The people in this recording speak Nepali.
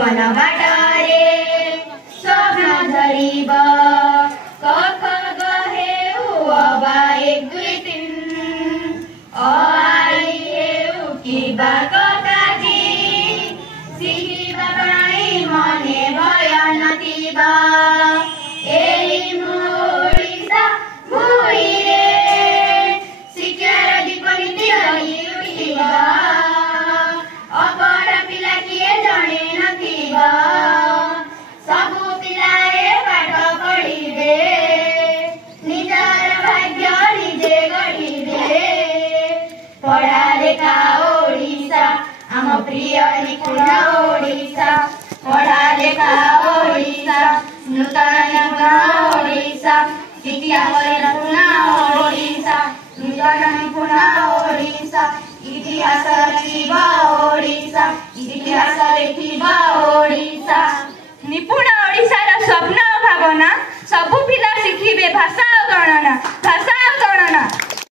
जीवन बाटरे स्वप्न धरिब कख गहे अब 1 2 3 आइहेउ कि बाकताजी सिकिबा पाइ मने भय नतिबा एली मोडिसा मोइरे सिक्यार दिपनि तिरही उठिबा अपरा पिला किए जणे नतिबा सबु पिलाए पाठ पढिबे निजार भाग्य निजे गढिबे पढा लेखा ओडिसा आम प्रिय निपुण ओडिसा पढा लेखा ओडिसा नूतन निपुण ओडिसा इतिहास निपुण ओडिसा नूतन निपुण ओडिसा इतिहास रचिब ओडिसा इतिहास लेखिब ओडिसा निपुण ओडिसार स्वप्न भावना सबु पिला शिखिबे भाषा और गणना